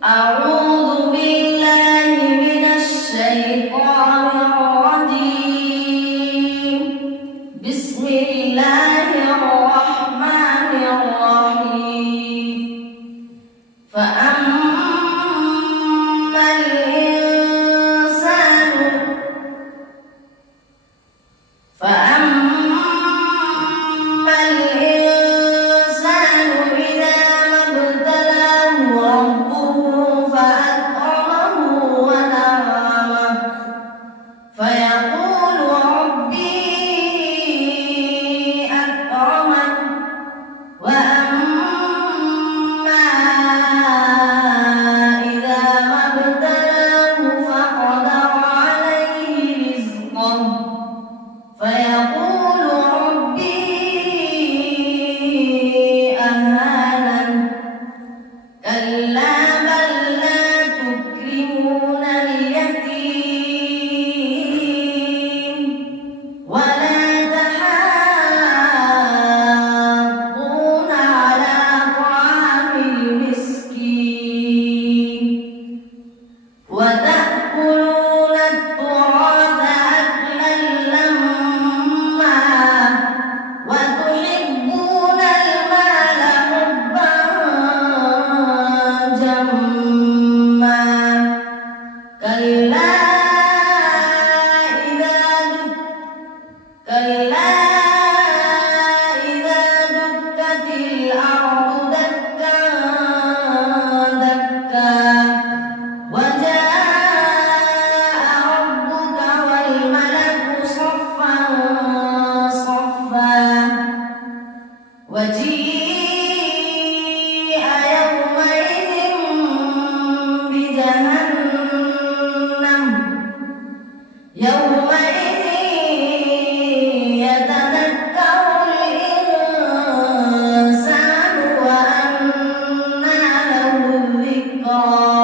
أعوذ بالله من الشيطان الرجيم. بسم الله الرحمن الرحيم. فأما الإنسان إذا ما ابتلاه ربه فأكرمه ونعمه فيقول ربي أكرمن. وأما إذا ما ابتلاه فقدر عليه رزقه فيقول ربي أهانن. كلا بل لا تكرمون اليتيم ولا تحاضون على طعام المسكين وتأكلون التراث أكلا لما وتحبون المال حبا جما. كلا إذا دكت الأرض دكا دكا وجاء ربك والملك صفا صفا وجيء يومئذ بجهنم يومئذ يتذكر الإنسان وأنى له الذكرى.